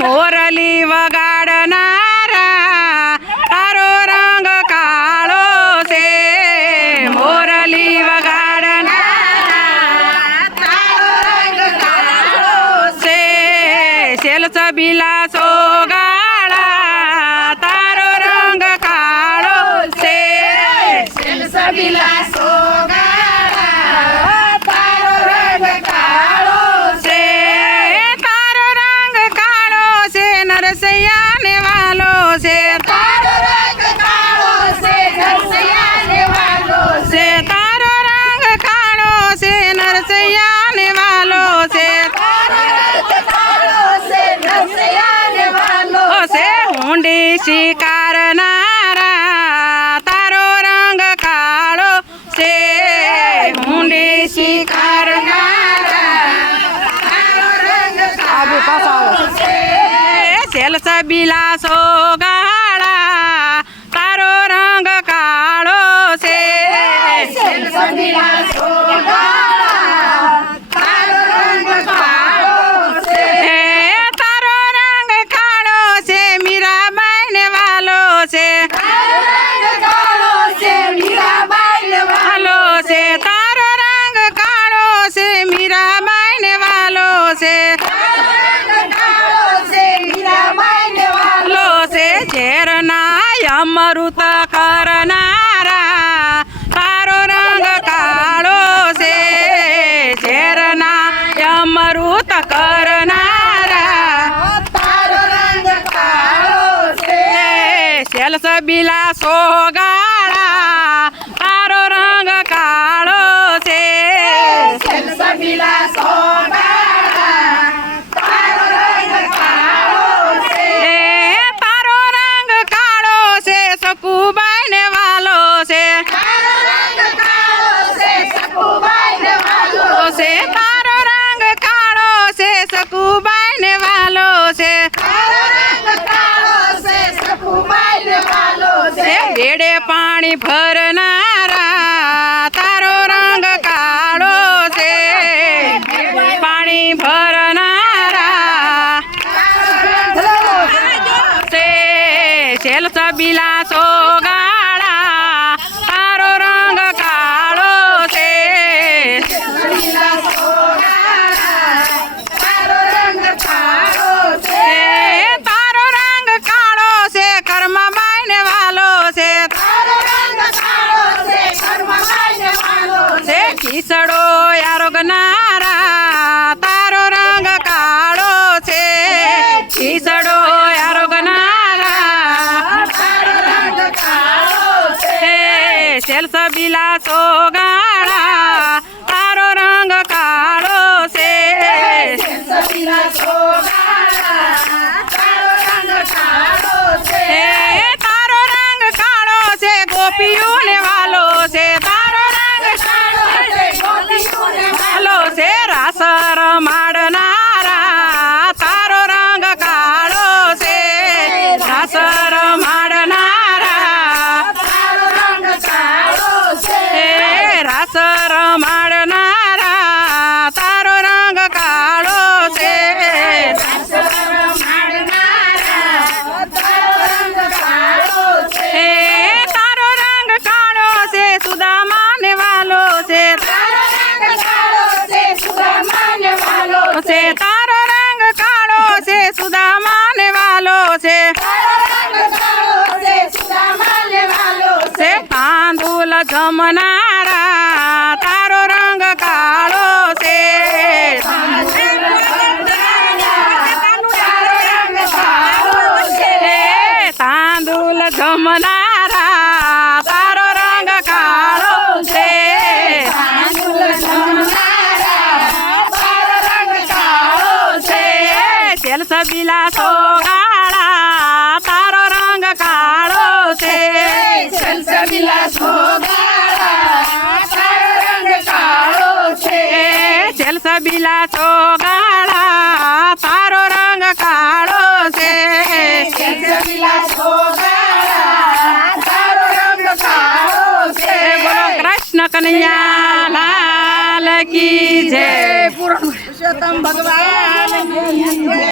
મોરલી વગાડનારા તારો રંગ કાળો છે મોરલી વગાડનારા તારો રંગ કાળો છે સેલ સબીલા સોગાળા તારો રંગ કાળો છે સેલ સબીલા નરસૈયાને વાલો છે તારો રંગ કાળો છે નરસૈયાને વાલો છે તારો રંગ કાળો છે નરસૈયાને વાલો છે તારો રંગ કાળો છે નરસૈયાને વાલો છે ઊંડી શિકારનારા તારો રંગ કાળો છે ઊંડી શિકારનારા તારો રંગ કાળો છે સેલ સબીલા સોગાળા તારો રંગ કાળો છે સેલ સબીલા સોગાળા તારો રંગ કાળો છે તારો રંગ કાળો છે મીરાબાઈને વાલો છે તારો રંગ કાળો છે મીરાબાઈને વાલો છે તારો રંગ કાળો છે મીરાબાઈને વાલો છે ઝેરના અમૃત કરનારા તારો રંગ કાળો છે ઝેરના અમૃત કરનારા તારો રંગ કાળો છે સેલ સબીલા સોગાળા તારો રંગ કાળો છે સેલ સબીલા સોગાળા તારો રંગ કાળો છે સકુબાઈને વાલો છે તારો રંગ કાળો છે સકુબાઈને વાલો છે તારો રંગ કાળો છે સકુબાઈને વાલો છે તારો રંગ કાળો છે સકુબાઈને વાલો છે બેડે પાણી ભરનારા તારો રંગ કાળો છે પાણી ભરનારા છે સેલ સબીલા સોગાળા તારો રંગ કાળો છે તારો રંગ કાળો છે તારો રંગ કાળો છે કર્મબાઈને વાલો છે તારો રંગ કાળો છે કર્મબાઈને વાલો છે ખીસડો આરોગનારા તારો રંગ કાળો છે ખીસડો આરોગનારા સેલ સબીલા સોગાળા તારો રંગ કાળો છે સેલ સબીલા સોગાળા તારો રંગ કાળો છે તારો રંગ કાળો છે ગોપીઓને વાલો છે તારો રંગ કાળો છે ગોપીઓને વાલો છે રાસ રમાડનારા તારો રંગ કાળો છે રાસ રમાડનારા રાસ રમાડનારા તારો રંગ કાળો છે રાસ રમાડનારા તારો રંગ કાળો છે તારો રંગ કાળો છે સુદામાને વાલો છે તારો રંગ કાળો છે સુદામાને વાલો છે તારો રંગ કાળો છે સુદામાને વાલો છે તારો રંગ કાળો છે સુદામાને વાલો છે તાંદુલ જમનારા તારો રંગ કાળો છે તાંદુલ જમનારા તારો રંગ કાળો છે સેલ સબીલા સોગાળા તારો રંગ કાળો છે સેલ સબીલા સોગાળા તારો રંગ કાળો છે સેલ સબીલા સોગાળા તારો રંગ કાળો છે સેલ સબીલા સોગાળા તારો રંગ કાળો છે બોલો કૃષ્ણ કનૈયા લાલ કી જય પુરુષોત્તમ ભગવાન